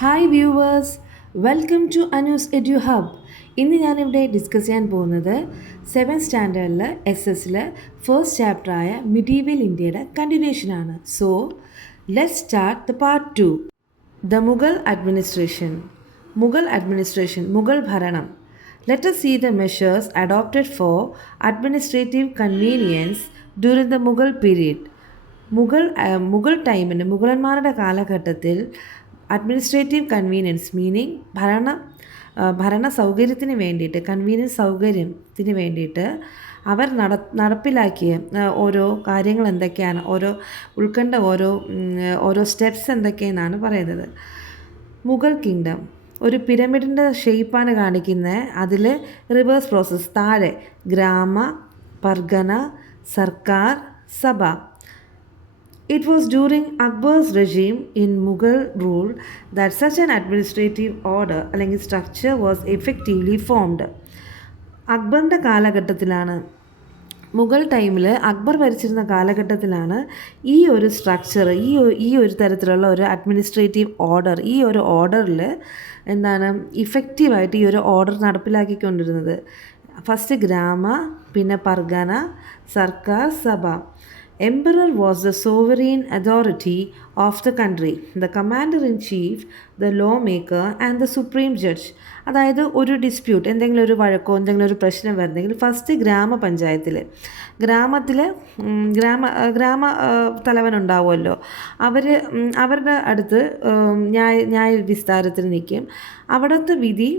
Hi viewers, welcome to Anu's edu hub. ഇന്ന് ഞാനിവിടെ discuss ചെയ്യാൻ പോകുന്നത് 7th സ്റ്റാൻഡേർഡിൽ എസ് ഫസ്റ്റ് ചാപ്റ്ററായ മിഡീവൽ ഇന്ത്യയുടെ കണ്ടിന്യൂഷനാണ്. So let's start the part 2. The Mughal administration. Mughal ഭരണം. Let us see the measures adopted for administrative convenience during the Mughal period. Mughal ടൈമിന് മുഗളന്മാരുടെ കാലഘട്ടത്തിൽ അഡ്മിനിസ്ട്രേറ്റീവ് കൺവീനിയൻസ് മീനിങ് ഭരണ സൗകര്യത്തിന് വേണ്ടിയിട്ട് കൺവീനിയൻസ് സൗകര്യത്തിന് വേണ്ടിയിട്ട് അവർ നടപ്പിലാക്കിയ ഓരോ കാര്യങ്ങൾ എന്തൊക്കെയാണ്, ഉൾക്കൊണ്ട ഓരോ സ്റ്റെപ്സ് എന്തൊക്കെയെന്നാണ് പറയുന്നത്. മുഗൾ കിങ്ഡം ഒരു പിരമിഡിൻ്റെ ഷേപ്പാണ് കാണിക്കുന്നത്. അതിൽ റിവേഴ്സ് പ്രോസസ്സ് താഴെ ഗ്രാമ, പർഗന, സർക്കാർ, സഭ. It was during Akbar's regime in Mughal rule that such an administrative order അല്ലെങ്കിൽ structure was effectively formed. അക്ബറിൻ്റെ കാലഘട്ടത്തിലാണ്, മുഗൾ ടൈമിൽ അക്ബർ ഭരിച്ചിരുന്ന കാലഘട്ടത്തിലാണ് ഈ ഒരു സ്ട്രക്ചർ, ഈ ഒരു തരത്തിലുള്ള ഒരു അഡ്മിനിസ്ട്രേറ്റീവ് ഓർഡർ, ഈ ഒരു ഓർഡറിൽ ഇഫക്റ്റീവായിട്ട് ഈ ഒരു ഓർഡർ നടപ്പിലാക്കിക്കൊണ്ടിരുന്നത്. ഫസ്റ്റ് ഗ്രാമ, പിന്നെ പർഗന, സർക്കാർ, സഭ. Emperor was the sovereign authority of the country, the commander-in-chief, the lawmaker and the supreme judge. അതായത് ഒരു ഡിസ്പ്യൂട്ട്, എന്തെങ്കിലും ഒരു വഴക്കോ എന്തെങ്കിലും ഒരു പ്രശ്നം വരുന്നെങ്കിൽ ഫസ്റ്റ് ഗ്രാമപഞ്ചായത്തിൽ ഗ്രാമ തലവനുണ്ടാവുമല്ലോ, അവരുടെ അടുത്ത് ന്യായ വിസ്താരത്തിന് നിൽക്കും. അവിടുത്തെ വിധി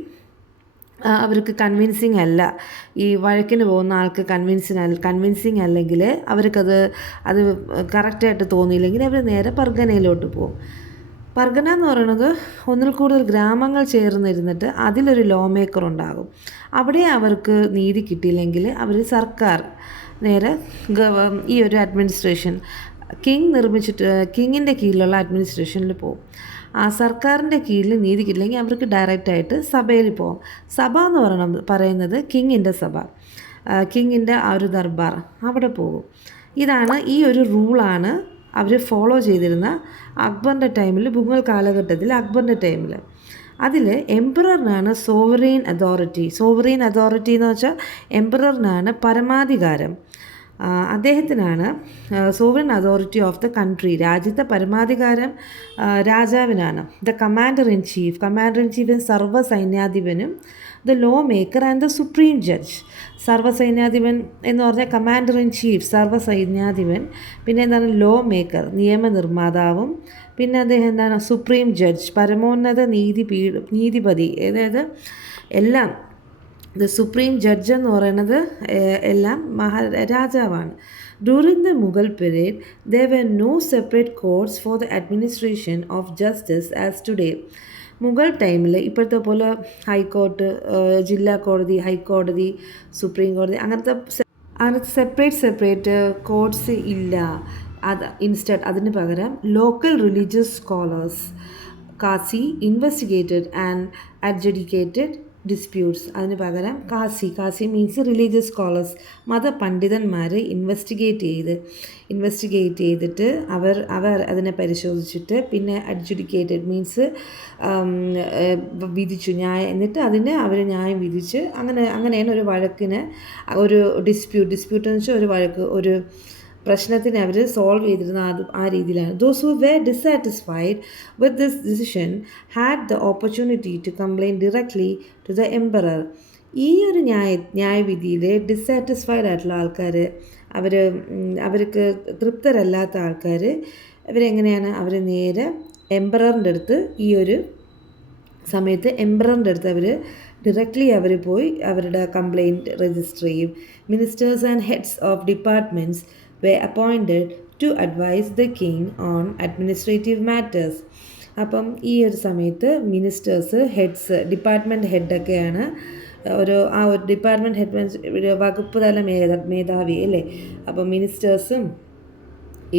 അവർക്ക് കൺവിൻസിങ് അല്ല, ഈ വഴക്കിന് പോകുന്ന ആൾക്ക് കൺവിൻസിങ് അല്ലെങ്കിൽ അവർക്കത് കറക്റ്റായിട്ട് തോന്നിയില്ലെങ്കിൽ അവർ നേരെ പർഗനയിലോട്ട് പോകും. പർഗന എന്ന് പറയുന്നത് ഒന്നിൽ കൂടുതൽ ഗ്രാമങ്ങൾ ചേർന്നിരുന്നിട്ട് അതിലൊരു ലോ മേക്കർ ഉണ്ടാകും. അവിടെ അവർക്ക് നീതി കിട്ടിയില്ലെങ്കിൽ അവർ സർക്കാർ നേരെ ഈ ഒരു അഡ്മിനിസ്ട്രേഷൻ കിങ്ങിൻ്റെ കീഴിലുള്ള അഡ്മിനിസ്ട്രേഷനിൽ പോകും. ആ സർക്കാരിൻ്റെ കീഴിൽ നീതി കിട്ടില്ലെങ്കിൽ അവർക്ക് ഡയറക്റ്റായിട്ട് സഭയിൽ പോകും. സഭ എന്ന് പറയുന്നത് കിങ്ങിൻ്റെ സഭ, കിങ്ങിൻ്റെ ആ ഒരു ദർബാർ, അവിടെ പോകും. ഇതാണ് ഈ ഒരു റൂളാണ് അവർ ഫോളോ ചെയ്തിരുന്ന അക്ബറിൻ്റെ ടൈമിൽ, മുഗൾ കാലഘട്ടത്തിൽ അക്ബറിൻ്റെ ടൈമിൽ. അതിൽ എംപററിനാണ് സോവറെയിൻ അതോറിറ്റി എന്ന് വെച്ചാൽ എംപററിനാണ് പരമാധികാരം. അദ്ദേഹത്തിനാണ് sovereign authority of the country, രാജ്യത്തെ പരമാധികാരം രാജാവിനാണ്. ദ കമാൻഡർ ഇൻ ചീഫ് സർവ്വസൈന്യാധിപനും, the lawmaker and the supreme judge. സർവ്വസൈന്യാധിപൻ എന്ന് പറഞ്ഞാൽ കമാൻഡർ ഇൻ ചീഫ് സർവ്വസൈന്യാധിപൻ, പിന്നെ എന്താണ് ലോ മേക്കർ നിയമനിർമ്മാതാവും, പിന്നെ അദ്ദേഹം എന്താണ് സുപ്രീം ജഡ്ജ് പരമോന്നത നീതിപതി, അതായത് എല്ലാം ദ സുപ്രീം ജഡ്ജ് എന്ന് പറയുന്നത് എല്ലാം രാജാവാണ്. During the Mughal period there were no separate courts for the administration of justice as today. Mughal ടൈമിൽ ഇപ്പോഴത്തെ പോലെ ഹൈക്കോർട്ട്, ജില്ലാ കോടതി, ഹൈക്കോടതി, സുപ്രീം കോടതി അങ്ങനത്തെ സെപ്പറേറ്റ് കോർട്സ് ഇല്ല. അതിന് പകരം ലോക്കൽ റിലീജിയസ് സ്കോളേഴ്സ് കാസി ഇൻവെസ്റ്റിഗേറ്റഡ് ആൻഡ് അഡ്ജുഡിക്കേറ്റഡ് ഡിസ്പ്യൂട്ട്സ്. അതിന് പകരം കാസി മീൻസ് റിലീജിയസ് സ്കോളേഴ്സ്, മതപണ്ഡിതന്മാർ ഇൻവെസ്റ്റിഗേറ്റ് ചെയ്തിട്ട് അവർ അതിനെ പരിശോധിച്ചിട്ട് പിന്നെ അഡ്ജുഡിക്കേറ്റഡ് മീൻസ് വിധിച്ചു എന്നിട്ട് അവർ ന്യായം വിധിച്ച് അങ്ങനെയാണ് ഒരു വഴക്കിന് ഒരു ഡിസ്പ്യൂട്ട് എന്ന് വെച്ചാൽ ഒരു വഴക്ക്, ഒരു പ്രശ്നത്തിനെ അവർ സോൾവ് ചെയ്തിരുന്ന ആ രീതിയിലാണ്. Those who were dissatisfied with this decision had the opportunity to complain directly to the emperor. ഈ ഒരു ന്യായവിധിയിൽ ഡിസാറ്റിസ്ഫൈഡ് ആയിട്ടുള്ള ആൾക്കാർ, അവർക്ക് തൃപ്തരല്ലാത്ത ആൾക്കാർ ഇവരെങ്ങനെയാണ്, അവർ നേരെ എംപററിൻ്റെ അടുത്ത്, ഈ ഒരു സമയത്ത് എംപററിൻ്റെ അടുത്ത് അവർ പോയി അവരുടെ കംപ്ലയിൻറ്റ് രജിസ്റ്റർ ചെയ്യും. Ministers and heads of departments were appointed to advise the king on administrative matters. അപ്പം ഈ ഒരു സമയത്ത് മിനിസ്റ്റേഴ്സ്, ഡിപ്പാർട്ട്മെൻറ്റ് ഹെഡൊക്കെയാണ് ഒരു ഡിപ്പാർട്ട്മെൻറ്റ് ഹെഡ് വകുപ്പ് തല മേധാവി അല്ലേ. അപ്പം മിനിസ്റ്റേഴ്സും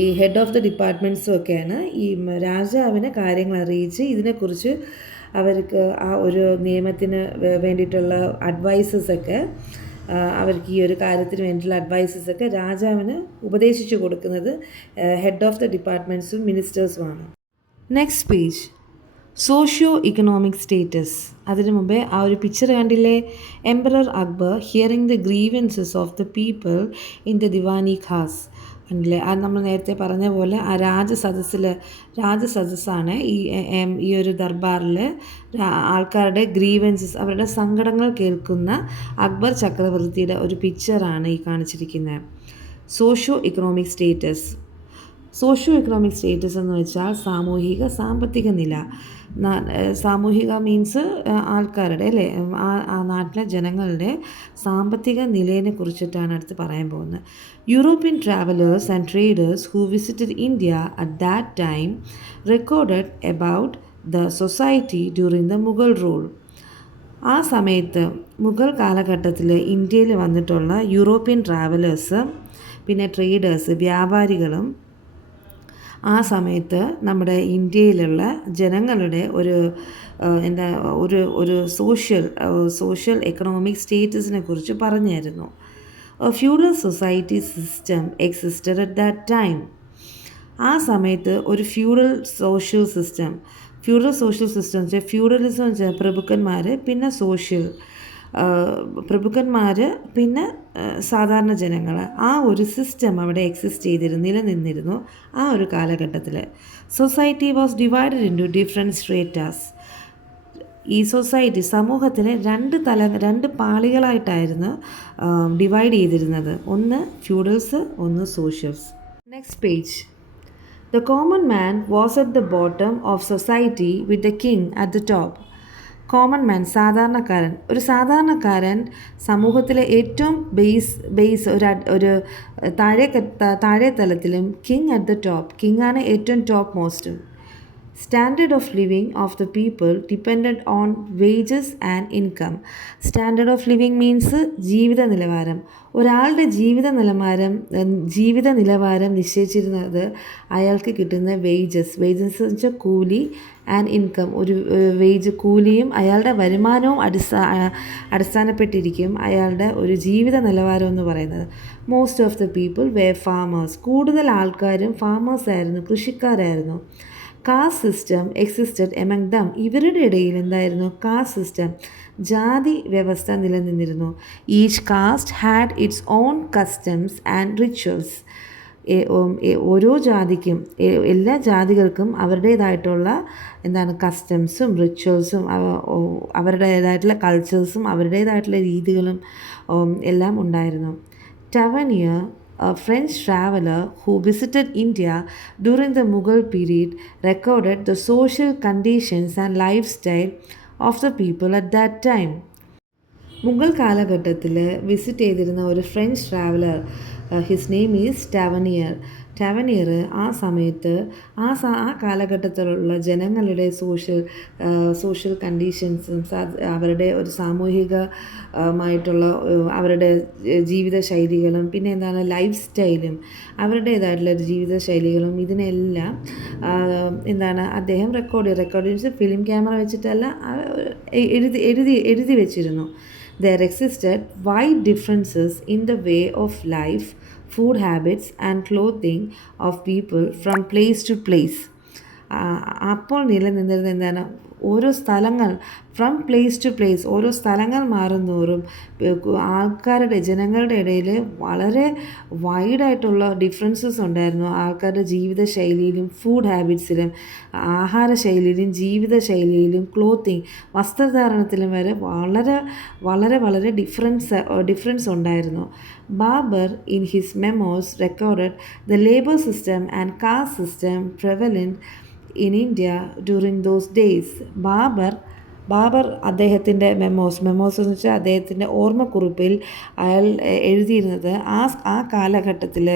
ഈ ഹെഡ് ഓഫ് ദ ഡിപ്പാർട്ട്മെൻറ്റ്സും ഒക്കെയാണ് ഈ രാജാവിനെ കാര്യങ്ങൾ അറിയിച്ച് ഇതിനെക്കുറിച്ച് അവർക്ക് ആ ഒരു നിയമത്തിന് വേണ്ടിയിട്ടുള്ള അഡ്വൈസസൊക്കെ, അവർക്ക് ഈ ഒരു കാര്യത്തിന് വേണ്ടിയുള്ള അഡ്വൈസസൊക്കെ രാജാവിന് ഉപദേശിച്ചു കൊടുക്കുന്നത് ഹെഡ് ഓഫ് ദ ഡിപ്പാർട്ട്മെൻറ്റ്സും മിനിസ്റ്റേഴ്സുമാണ്. Next page. Socio economic status. അതിനു മുമ്പേ ആ ഒരു പിക്ചർ കണ്ടില്ലേ? Emperor Akbar hearing the grievances of the people in the Diwani Khas. കണ്ടില്ലേ? അത് നമ്മൾ നേരത്തെ പറഞ്ഞ പോലെ ആ രാജസദസ്സാണ് ഈ ഒരു ദർബാറിൽ ആൾക്കാരുടെ ഗ്രീവൻസസ്, അവരുടെ സങ്കടങ്ങൾ കേൾക്കുന്ന അക്ബർ ചക്രവർത്തിയുടെ ഒരു പിക്ചറാണ് ഈ കാണിച്ചിരിക്കുന്നത്. Socio economic status. Socio economic status എന്ന് വെച്ചാൽ സാമൂഹിക സാമ്പത്തിക നില. സാമൂഹിക മീൻസ് ആൾക്കാരുടെ അല്ലേ, ആ നാട്ടിലെ ജനങ്ങളുടെ സാമ്പത്തിക നിലയെ കുറിച്ചിട്ടാണ് അടുത്ത് പറയാൻ പോകുന്നത്. European travellers and traders who visited India at that time recorded about the society during the Mughal rule. ആ സമയത്ത് മുഗൾ കാലഘട്ടത്തിൽ ഇന്ത്യയിൽ വന്നിട്ടുള്ള യൂറോപ്യൻ ട്രാവലേഴ്സ്, പിന്നെ ട്രേഡേഴ്സ്, വ്യാപാരികളും ആ സമയത്ത് നമ്മുടെ ഇന്ത്യയിലുള്ള ജനങ്ങളുടെ ഒരു സോഷ്യൽ എക്കണോമിക് സ്റ്റേറ്റസിനെ കുറിച്ച് പറഞ്ഞായിരുന്നു. Feudal society system existed at that time. ആ സമയത്ത് ഒരു ഫ്യൂഡൽ സോഷ്യൽ സിസ്റ്റം വെച്ചാൽ ഫ്യൂഡലിസം വെച്ചാൽ പ്രഭുക്കന്മാർ, പിന്നെ പ്രഭുക്കന്മാർ, പിന്നെ സാധാരണ ജനങ്ങൾ, ആ ഒരു സിസ്റ്റം അവിടെ നിലനിന്നിരുന്നു ആ ഒരു കാലഘട്ടത്തിൽ. Society was divided into different stratas. ഈ സമൂഹത്തിനെ രണ്ട് പാളികളായിട്ടായിരുന്നു ഡിവൈഡ് ചെയ്തിരുന്നത്. ഒന്ന് ഫ്യൂഡൽസ്, ഒന്ന് socials. Next page. The common man was at the bottom of society with the king at the top. Common man, ഒരു സാധാരണക്കാരൻ സമൂഹത്തിലെ ഏറ്റവും ബേസ് ഒരു താഴെ തലത്തിലും, കിങ് അറ്റ് ദ ടോപ്പ്, കിങ്ങാണ് ഏറ്റവും top most. Standard of living of the people depended on wages and income. Standard of living means ജീവിത നിലവാരം. ഒരാളുടെ ജീവിത നിലവാരം നിശ്ചയിച്ചിരുന്നത് അയാൾക്ക് കിട്ടുന്ന വേജസ് എന്ന് വെച്ചാൽ കൂലി, ആൻഡ് ഇൻകം, ഒരു കൂലിയും അയാളുടെ വരുമാനവും അടിസ്ഥാനപ്പെട്ടിരിക്കും അയാളുടെ ഒരു ജീവിത നിലവാരം എന്ന് പറയുന്നത്. Most of the people were farmers. കൂടുതൽ ആൾക്കാരും ഫാമേഴ്സായിരുന്നു, കൃഷിക്കാരായിരുന്നു. Caste system existed among them. ഇവരുടെ ഇടയിൽ എന്തായിരുന്നു? കാസ്റ്റ് സിസ്റ്റം, ജാതി വ്യവസ്ഥ നിലനിന്നിരുന്നു. Each caste had its own customs and rituals. ഓരോ ജാതിക്കും, എല്ലാ ജാതികൾക്കും അവരുടേതായിട്ടുള്ള കസ്റ്റംസും റിച്വൽസും, അവരുടേതായിട്ടുള്ള കൾച്ചേഴ്സും അവരുടേതായിട്ടുള്ള രീതികളും എല്ലാം ഉണ്ടായിരുന്നു. ടവനിയർ, a French traveler who visited India during the Mughal period, recorded the social conditions and lifestyle of the people at that time. Mughal കാലഘട്ടത്തിൽ വിസിറ്റ് ചെയ്തിരുന്ന ഒരു French traveller, his name is Tavernier ആ സമയത്ത് ആ കാലഘട്ടത്തിലുള്ള ജനങ്ങളുടെ സോഷ്യൽ കണ്ടീഷൻസും അവരുടെ ഒരു സാമൂഹികമായിട്ടുള്ള അവരുടെ ജീവിതശൈലികളും, പിന്നെ ലൈഫ് സ്റ്റൈലും, അവരുടേതായിട്ടുള്ള ജീവിതശൈലികളും, ഇതിനെല്ലാം അദ്ദേഹം റെക്കോർഡ് ഫിലിം ക്യാമറ വെച്ചിട്ടല്ല, എഴുതി വെച്ചിരുന്നു. There existed wide differences in the way of life, food habits and clothing of people from place to place. അപ്പോൾ നിലനിന്നിരുന്ന ഓരോ സ്ഥലങ്ങൾ, ഫ്രം പ്ലേസ് ടു പ്ലേസ്, ഓരോ സ്ഥലങ്ങൾ മാറുന്നോറും ജനങ്ങളുടെ ഇടയിൽ വളരെ വൈഡായിട്ടുള്ള ഡിഫറൻസസ് ഉണ്ടായിരുന്നു. ആൾക്കാരുടെ ജീവിതശൈലിയിലും, ഫുഡ് ഹാബിറ്റ്സിലും, ആഹാരശൈലിയിലും, ജീവിതശൈലിയിലും, ക്ലോത്തിങ്, വസ്ത്രധാരണത്തിലും വരെ വളരെ വളരെ വളരെ ഡിഫറൻസ് ഉണ്ടായിരുന്നു. Babur in his memos recorded the labour system and caste system prevalent in India during those days. Babur അദ്ദേഹത്തിൻ്റെ മെമ്മോസ് എന്ന് വെച്ചാൽ അദ്ദേഹത്തിൻ്റെ ഓർമ്മക്കുറിപ്പിൽ അയാൾ എഴുതിയിരുന്നത് ആ കാലഘട്ടത്തിൽ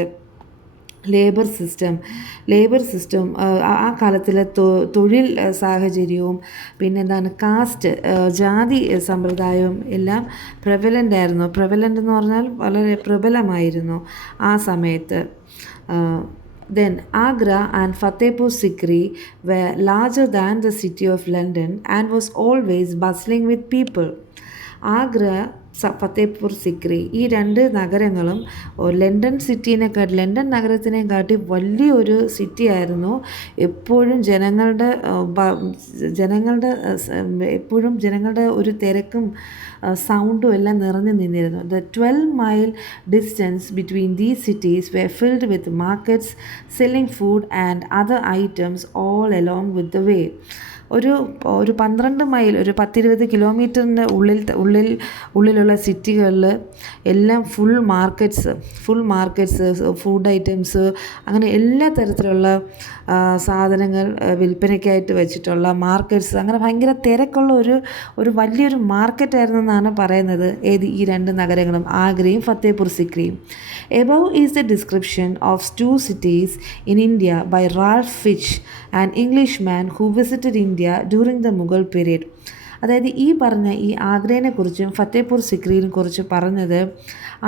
ലേബർ സിസ്റ്റം ആ കാലത്തിലെ തൊഴിൽ സാഹചര്യവും, പിന്നെ കാസ്റ്റ്, ജാതി സമ്പ്രദായവും എല്ലാം പ്രബലൻ്റ് ആയിരുന്നു. പ്രബലൻ്റ് എന്ന് പറഞ്ഞാൽ വളരെ പ്രബലമായിരുന്നു ആ സമയത്ത്. Then Agra and Fatehpur Sikri were larger than the city of London and was always bustling with people. Fatehpur Sikri. ഈ രണ്ട് നഗരങ്ങളും ലണ്ടൻ നഗരത്തിനെ കാട്ടി വലിയൊരു സിറ്റി ആയിരുന്നു. എപ്പോഴും ജനങ്ങളുടെ ഒരു തിരക്കും സൗണ്ടും എല്ലാം നിറഞ്ഞു നിന്നിരുന്നു. The 12-mile distance between these cities were filled with markets selling food and other items all along with the way. ഒരു 12 മൈൽ, ഒരു 10-20 കിലോമീറ്ററിൻ്റെ ഉള്ളിലുള്ള സിറ്റികളിൽ എല്ലാം ഫുൾ മാർക്കറ്റ്സ്, ഫുഡ് ഐറ്റംസ്, അങ്ങനെ എല്ലാ തരത്തിലുള്ള സാധനങ്ങൾ വിൽപ്പനയ്ക്കായിട്ട് വെച്ചിട്ടുള്ള മാർക്കറ്റ്സ്, അങ്ങനെ ഭയങ്കര തിരക്കുള്ള ഒരു വലിയൊരു മാർക്കറ്റായിരുന്നു എന്നാണ് പറയുന്നത്. ഈ രണ്ട് നഗരങ്ങളും, ആഗ്രയും Fatehpur സിക്രിയും. Above is the description of two cities in India by Ralph Fitch, an Englishman who visited India during the Mughal period. അതായത് ഈ പറഞ്ഞ ഈ ആഗ്രയെക്കുറിച്ചും ഫത്തേപൂർ സിക്രിയെ കുറിച്ച് പറഞ്ഞത്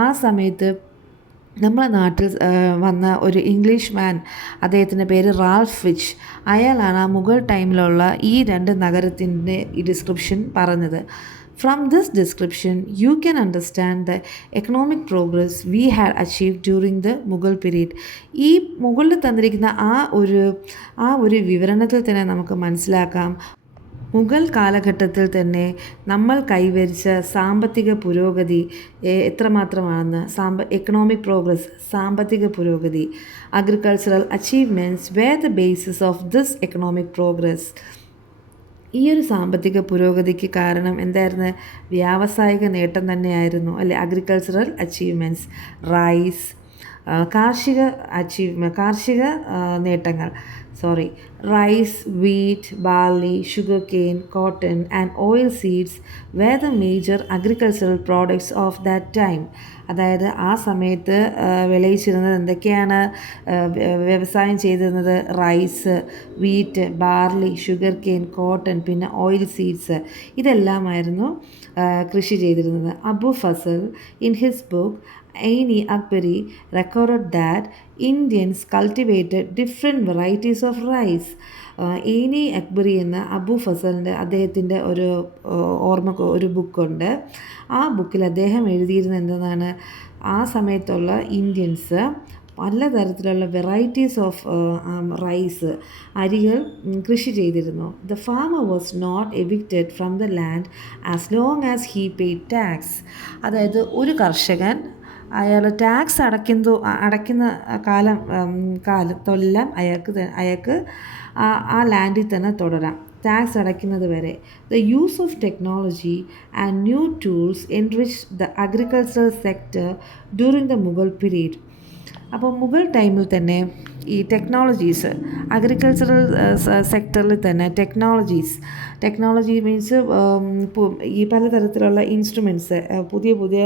ആ സമയത്ത് നമ്മുടെ നാട്ടിൽ വന്ന ഒരു ഇംഗ്ലീഷ് മാൻ, അദ്ദേഹത്തിൻ്റെ പേര് റാൽഫ് ഫിച്ച്. അയാളാണ് ആ മുഗൾ ടൈമിലുള്ള ഈ രണ്ട് നഗരത്തിൻ്റെ ഈ ഡിസ്ക്രിപ്ഷൻ പറഞ്ഞത്. From this description, you can understand the economic progress we had achieved during the Mughal period. ഈ മുകളിൽ തന്നിരിക്കുന്ന ആ ഒരു വിവരണത്തിൽ തന്നെ നമുക്ക് മനസ്സിലാക്കാം മുഗൾ കാലഘട്ടത്തിൽ തന്നെ നമ്മൾ കൈവരിച്ച സാമ്പത്തിക പുരോഗതി എത്രമാത്രമാണെന്ന്. എക്കണോമിക് പ്രോഗ്രസ്, സാമ്പത്തിക പുരോഗതി. Agricultural achievements were the basis of this economic progress. ഈ ഒരു സാമ്പത്തിക പുരോഗതിക്ക് കാരണം എന്തായിരുന്നു? വ്യാവസായിക നേട്ടം തന്നെയായിരുന്നു, അല്ലേ? അഗ്രികൾച്ചറൽ അച്ചീവ്മെൻറ്റ്സ്, റൈസ്, കാർഷിക നേട്ടങ്ങൾ. Rice, wheat, barley, sugar cane, cotton and oil seeds were the major agricultural products of that time. അതായത് ആ സമയത്ത് വിളയിച്ചിരുന്നത് എന്തൊക്കെയാണ്? വ്യവസായം ചെയ്തിരുന്നത് rice, wheat, barley, sugar cane, cotton, പിന്നെ ഓയിൽ സീഡ്സ്, ഇതെല്ലാമായിരുന്നു കൃഷി ചെയ്തിരുന്നത്. Abu Fazal in his book Aini Akbari recorded that Indians cultivated different varieties of rice. Ain-i-Akbari എന്ന അബു ഫസലിൻ്റെ അദ്ദേഹത്തിൻ്റെ ഒരു ബുക്കുണ്ട്. ആ ബുക്കിൽ അദ്ദേഹം എഴുതിയിരുന്നത് എന്താണ്? ആ സമയത്തുള്ള ഇന്ത്യൻസ് പലതരത്തിലുള്ള വെറൈറ്റീസ് ഓഫ് റൈസ്, അരികൾ കൃഷി ചെയ്തിരുന്നു. The farmer was not evicted from the land as long as he paid tax. അതായത് ഒരു കർഷകൻ അയാൾ ടാക്സ് അടയ്ക്കുന്ന കാലത്തെല്ലാം അയാൾക്ക് ആ ലാൻഡിൽ തന്നെ തുടരാം, ടാക്സ് അടയ്ക്കുന്നത് വരെ. The use of technology and new tools enrich the agricultural sector during the Mughal period. അപ്പോൾ മുഗൾ ടൈമിൽ തന്നെ ഈ ടെക്നോളജീസ്, അഗ്രികൾച്ചറൽ സെക്ടറിൽ തന്നെ ടെക്നോളജി മീൻസ് ഈ പലതരത്തിലുള്ള ഇൻസ്ട്രുമെൻറ്റ്സ്, പുതിയ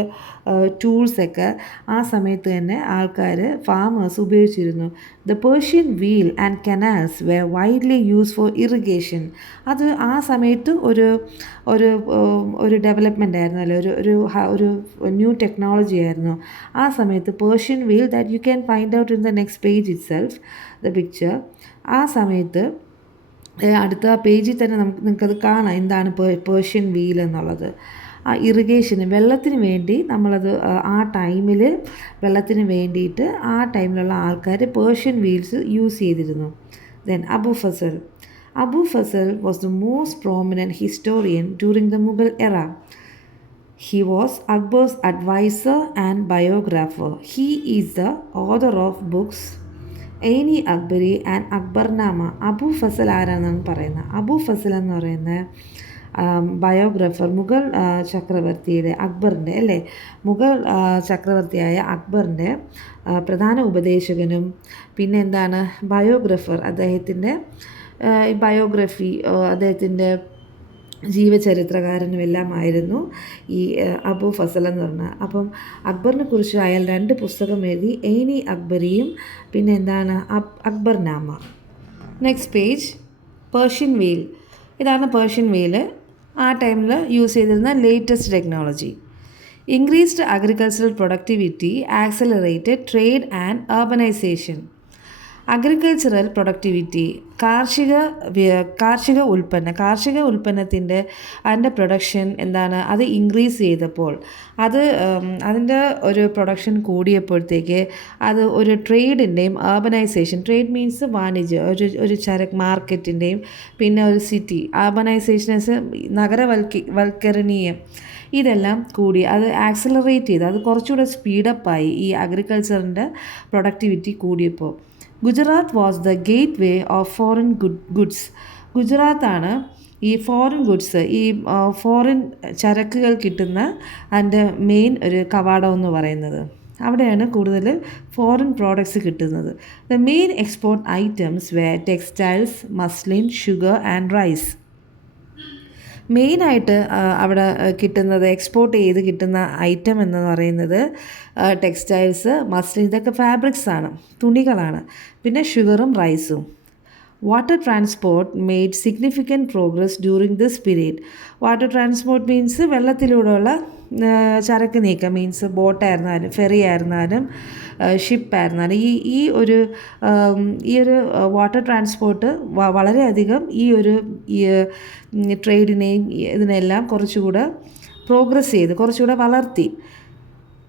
ടൂൾസൊക്കെ ആ സമയത്ത് തന്നെ ഫാമേഴ്സ് ഉപയോഗിച്ചിരുന്നു. The Persian wheel and canals were widely use for irrigation. അത് ആ സമയത്ത് ഒരു ഡെവലപ്മെൻ്റ് ആയിരുന്നു, അല്ലെ? ഒരു ന്യൂ ടെക്നോളജി ആയിരുന്നു ആ സമയത്ത്. Persian wheel that you can find out in the next page it self, the picture. ആ സമയത്ത് അടുത്ത പേജിൽ തന്നെ നിങ്ങൾക്കത് കാണാം എന്താണ് പേർഷ്യൻ വീൽ എന്നുള്ളത്. ആ ഇറിഗേഷന്, വെള്ളത്തിന് വേണ്ടി നമ്മളത് ആ ടൈമിൽ വെള്ളത്തിന് വേണ്ടിയിട്ട് ആ ടൈമിലുള്ള ആൾക്കാർ പേർഷ്യൻ വീൽസ് യൂസ് ചെയ്തിരുന്നു. Then Abu Fazal was the most prominent historian during the Mughal era. He was Akbar's advisor and biographer. He is the author of books Aini Akbari and Akbarnama. Abu Fasal ആരാണെന്നാണ് പറയുന്നത്? അബു ഫസൽ എന്ന് പറയുന്ന ബയോഗ്രാഫർ മുഗൾ ചക്രവർത്തിയുടെ, അക്ബറിൻ്റെ, അല്ലേ? മുഗൾ ചക്രവർത്തിയായ അക്ബറിൻ്റെ പ്രധാന ഉപദേശകനും പിന്നെ എന്താണ് ബയോഗ്രാഫർ, അദ്ദേഹത്തിൻ്റെ ബയോഗ്രഫി, അദ്ദേഹത്തിൻ്റെ ജീവചരിത്രകാരനുമെല്ലാമായിരുന്നു ഈ അബു ഫസൽ എന്ന് പറഞ്ഞാൽ. അപ്പം അക്ബറിനെ കുറിച്ച് അയാൾ 2 പുസ്തകം എഴുതി, എയ്നി അക്ബരിയും പിന്നെ എന്താണ് Akbarnama. Next page, Persian wheel. ഇതാണ് പേർഷ്യൻ വീല്. ആ ടൈമിൽ യൂസ് ചെയ്തിരുന്ന latest technology. Increased agricultural productivity accelerated trade and urbanisation. Agricultural productivity, കാർഷിക ഉൽപ്പന്നത്തിൻ്റെ അതിൻ്റെ പ്രൊഡക്ഷൻ എന്താണ്, അത് ഇൻക്രീസ് ചെയ്തപ്പോൾ അതിൻ്റെ ഒരു പ്രൊഡക്ഷൻ കൂടിയപ്പോഴത്തേക്ക് അത് ഒരു ട്രേഡിൻ്റെയും അർബനൈസേഷൻ, ട്രേഡ് മീൻസ് വാണിജ്യം, ഒരു ചരക്ക് മാർക്കറ്റിൻ്റെയും പിന്നെ ഒരു സിറ്റി അർബനൈസേഷൻസ് നഗരവൽക്കരണീയം ഇതെല്ലാം കൂടി അത് ആക്സിലറേറ്റ് ചെയ്ത് അത് കുറച്ചുകൂടെ സ്പീഡപ്പായി ഈ അഗ്രികൾച്ചറിൻ്റെ പ്രൊഡക്ടിവിറ്റി കൂടിയപ്പോൾ. Gujarat was the gateway of foreign goods. ഗുജറാത്താണ് ഈ ഫോറിൻ ഗുഡ്സ്, ഈ ഫോറിൻ ചരക്കുകൾ കിട്ടുന്ന അതിൻ്റെ മെയിൻ ഒരു കവാടം എന്ന് പറയുന്നത്. അവിടെയാണ് കൂടുതൽ ഫോറിൻ പ്രോഡക്ട്സ് കിട്ടുന്നത്. The main export items were textiles, muslin, sugar and rice. മെയിനായിട്ട് അവിടെ കിട്ടുന്നത്, എക്സ്പോർട്ട് ചെയ്ത് കിട്ടുന്ന ഐറ്റം എന്ന് പറയുന്നത് ടെക്സ്റ്റൈൽസ്, മസ്ലിൻ, ഇതൊക്കെ ഫാബ്രിക്സ് ആണ്, തുണികളാണ്. പിന്നെ ഷുഗറും റൈസും. Water transport made significant progress during this period. Water transport means വെള്ളത്തിലൂടെയുള്ള ചരക്ക് നീക്കം, മീൻസ് ബോട്ടായിരുന്നാലും ഫെറി ആയിരുന്നാലും ഷിപ്പായിരുന്നാലും ഈ ഒരു വാട്ടർ ട്രാൻസ്പോർട്ട് വളരെയധികം ഈ ട്രേഡിനെയും ഇതിനെല്ലാം കുറച്ചുകൂടെ പ്രോഗ്രസ് ചെയ്ത് കുറച്ചുകൂടെ വളർത്തി.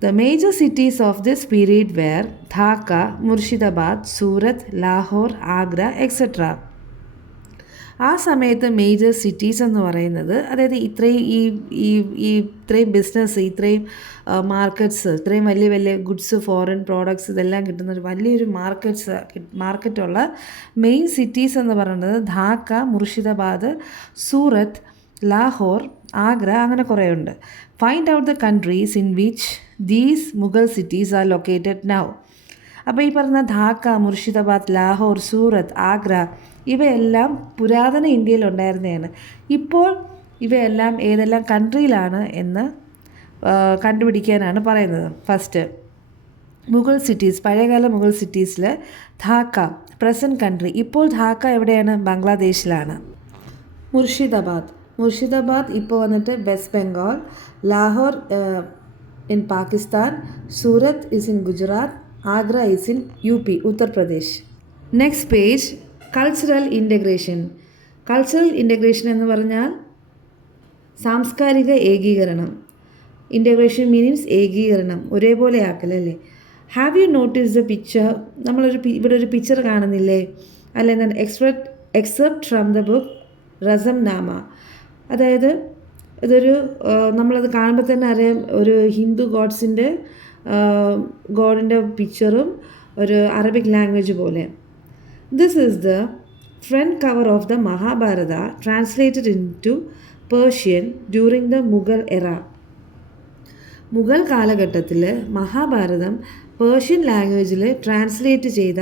The major cities of this period were Dhaka, Murshidabad, Surat, Lahore, Agra, etc. ആ സമയത്ത് മേജർ സിറ്റീസ് എന്ന് പറയുന്നത്, അതായത് ഇത്രയും ബിസിനസ്, ഇത്രയും മാർക്കറ്റ്സ്, ഇത്രയും വലിയ വലിയ ഗുഡ്സ്, ഫോറിൻ പ്രോഡക്ട്സ് ഇതെല്ലാം കിട്ടുന്ന ഒരു വലിയൊരു മാർക്കറ്റുള്ള മെയിൻ സിറ്റീസ് എന്ന് പറയുന്നത് ധാക്ക, മുർഷിദാബാദ്, സൂറത്ത്, ലാഹോർ, ആഗ്ര, അങ്ങനെ കുറേ ഉണ്ട്. Find out the countries in which these Mughal cities are located now. അപ്പോൾ ഈ പറഞ്ഞ ധാക്ക, മുർഷിദാബാദ്, ലാഹോർ, സൂറത്ത്, ആഗ്ര ഇവയെല്ലാം പുരാതന ഇന്ത്യയിൽ ഉണ്ടായിരുന്നതാണ്. ഇപ്പോൾ ഇവയെല്ലാം ഏതെല്ലാം കൺട്രിയിലാണ് എന്ന് കണ്ടുപിടിക്കാനാണ് പറയുന്നത്. ഫസ്റ്റ് മുഗൾ സിറ്റീസ്, പഴയകാല മുഗൾ സിറ്റീസിൽ ധാക്ക പ്രസൻറ്റ് കൺട്രി. ഇപ്പോൾ ധാക്ക എവിടെയാണ്? ബംഗ്ലാദേശിലാണ്. മുർഷിദാബാദ് ഇപ്പോൾ വന്നിട്ട് West Bengal. Lahore in Pakistan. Surat is in Gujarat. Agra is in UP, Uttar Pradesh. Next page, cultural integration. Cultural integration എന്ന് പറഞ്ഞാൽ സാംസ്കാരിക ഏകീകരണം. ഇൻ്റഗ്രേഷൻ മീൻസ് ഏകീകരണം, ഒരേപോലെ ആക്കലല്ലേ. Have you notice the picture? ഇവിടെ ഒരു പിക്ചർ കാണുന്നില്ലേ? അല്ല, എന്താണ് except from the book Razmnama. അതായത് ഇതൊരു നമ്മളത് കാണുമ്പോൾ തന്നെ അറിയാം, ഒരു ഹിന്ദു ഗോഡിൻ്റെ പിക്ചറും ഒരു അറബിക് ലാംഗ്വേജ് പോലെ. This is the front cover of the Mahabharata, translated into Persian during the Mughal era. Mughal കാലഘട്ടത്തിൽ മഹാഭാരതം പേർഷ്യൻ ലാംഗ്വേജിൽ ട്രാൻസ്ലേറ്റ് ചെയ്ത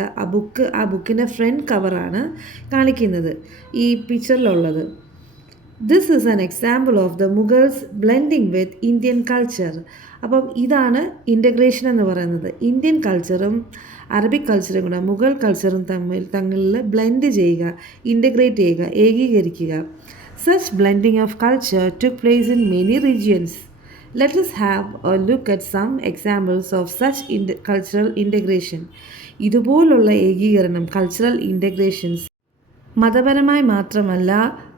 ആ ബുക്കിൻ്റെ ഫ്രണ്ട് കവറാണ് കാണിക്കുന്നത് ഈ പിക്ചറിലുള്ളത്. This is an example of the Mughals blending with Indian culture. അപ്പം ഇതാണ് ഇൻ്റഗ്രേഷൻ എന്ന് പറയുന്നത്. ഇന്ത്യൻ കൾച്ചറും അറബിക് കൾച്ചറും കൂടെ, മുഗൾ കൾച്ചറും തമ്മിൽ ബ്ലെൻഡ് ചെയ്യുക, ഇൻ്റഗ്രേറ്റ് ചെയ്യുക, ഏകീകരിക്കുക. Such blending of culture took place in many regions. Let us have a look at some examples of such cultural integration. ഇതുപോലുള്ള ഏകീകരണം, കൾച്ചറൽ ഇൻ്റഗ്രേഷൻസ് മതപരമായി മാത്രമല്ല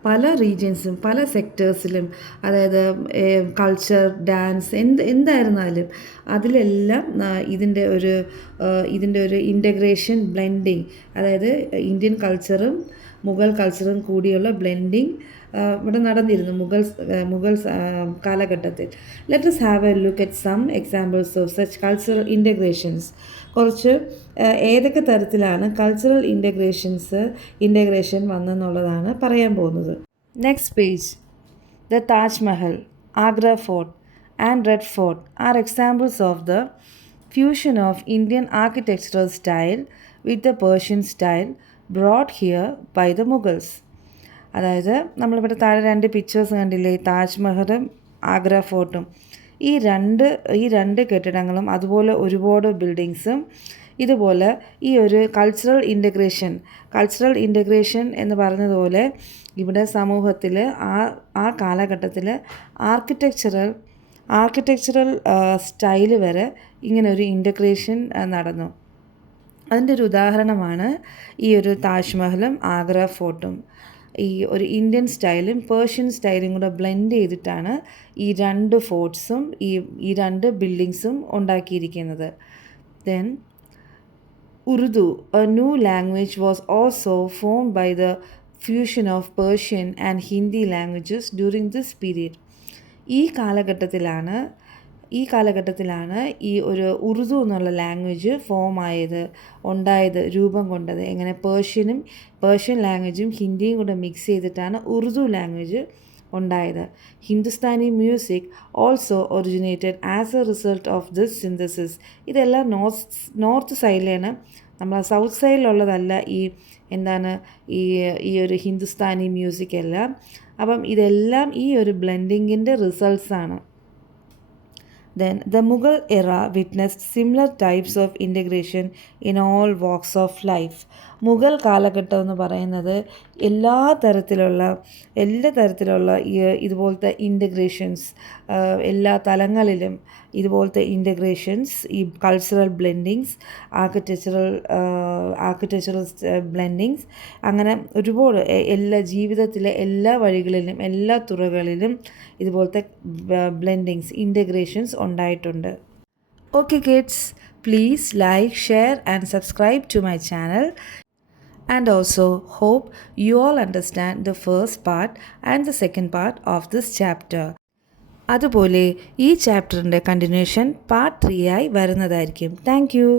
പല റീജിയൻസും പല സെക്ടേഴ്സിലും, അതായത് കൾച്ചർ, ഡാൻസ്, എന്തായിരുന്നാലും അതിലെല്ലാം ഇതിൻ്റെ ഒരു ഇൻ്റഗ്രേഷൻ, ബ്ലെൻഡിങ്, അതായത് ഇന്ത്യൻ കൾച്ചറും മുഗൾ കൾച്ചറും കൂടിയുള്ള ബ്ലെൻഡിങ് ഇവിടെ നടന്നിരുന്നു മുഗൾ കാലഘട്ടത്തിൽ. Let us have a look at some examples of such cultural integrations. കുറച്ച് ഏതൊക്കെ തരത്തിലാണ് കൾച്ചറൽ ഇൻ്റഗ്രേഷൻ വന്നെന്നുള്ളതാണ് പറയാൻ പോകുന്നത്. Next page, the Taj Mahal, Agra fort and red fort are examples of the fusion of Indian architectural style with the Persian style brought here by the Mughals. അതായത് നമ്മളിവിടെ താഴെ 2 pictures കണ്ടില്ലേ, താജ്മഹലും ആഗ്ര ഫോർട്ടും. ഈ രണ്ട് കെട്ടിടങ്ങളും അതുപോലെ ഒരുപാട് ബിൽഡിങ്സും ഇതുപോലെ ഈ ഒരു കൾച്ചറൽ ഇൻ്റഗ്രേഷൻ എന്ന് പറഞ്ഞതുപോലെ ഇവിടെ സമൂഹത്തിൽ ആ കാലഘട്ടത്തിൽ ആർക്കിടെക്ചറൽ സ്റ്റൈൽ വരെ ഇങ്ങനെ ഒരു ഇൻ്റഗ്രേഷൻ നടന്നു. അതിൻ്റെ ഒരു ഉദാഹരണമാണ് ഈ ഒരു താജ്മഹലും ആഗ്ര ഫോർട്ടും. ഈ ഒരു ഇന്ത്യൻ സ്റ്റൈലും പേർഷ്യൻ സ്റ്റൈലും കൂടെ ബ്ലെൻഡ് ചെയ്തിട്ടാണ് ഈ രണ്ട് ഫോർട്ട്സും ഈ രണ്ട് ബിൽഡിങ്സും ഉണ്ടാക്കിയിരിക്കുന്നത്. Then Urdu, a new language, was also formed by the fusion of Persian and Hindi languages during this period. ഈ കാലഘട്ടത്തിലാണ് ഈ ഒരു ഉറുദു എന്നുള്ള ലാംഗ്വേജ് ഉണ്ടായത്, രൂപം കൊണ്ടത്. എങ്ങനെ പേർഷ്യൻ ലാംഗ്വേജും ഹിന്ദിയും കൂടെ മിക്സ് ചെയ്തിട്ടാണ് ഉറുദു ലാംഗ്വേജ് ഉണ്ടായത്. Hindustani music also originated as A result of this synthesis. ഇതെല്ലാം നോർത്ത് സൈഡിലാണ്, നമ്മളെ സൗത്ത് സൈഡിലുള്ളതല്ല ഈ ഒരു ഹിന്ദുസ്ഥാനി മ്യൂസിക് എല്ലാം. അപ്പം ഇതെല്ലാം ഈ ഒരു ബ്ലെൻഡിങ്ങിൻ്റെ റിസൾട്ട്സാണ്. Then the Mughal era witnessed similar types of integration in all walks of life. Mughal കാലഘട്ടം എന്ന് പറയുന്നത് എല്ലാ തരത്തിലുള്ള ഇതുപോലത്തെ ഇൻ്റഗ്രേഷൻസ്, എല്ലാ തലങ്ങളിലും ഇതുപോലത്തെ ഇൻ്റഗ്രേഷൻസ്, ഈ കൾച്ചറൽ ബ്ലെൻഡിങ്സ്, ആർക്കിടെക്ചറൽ ബ്ലെൻഡിങ്സ്, അങ്ങനെ ഒരുപാട് ജീവിതത്തിലെ എല്ലാ വഴികളിലും എല്ലാ തുറകളിലും ഇതുപോലത്തെ ബ്ലെൻഡിങ്സ്, ഇൻ്റഗ്രേഷൻസ് ഉണ്ടായിട്ടുണ്ട്. Okay kids, please like, share and subscribe to my channel. And also hope you all understand the first part and the second part of this chapter. അതുപോലെ ഈ ചാപ്റ്ററിൻ്റെ കണ്ടിന്യൂഷൻ പാർട്ട് 3 ആയി വരുന്നതായിരിക്കും. Thank you.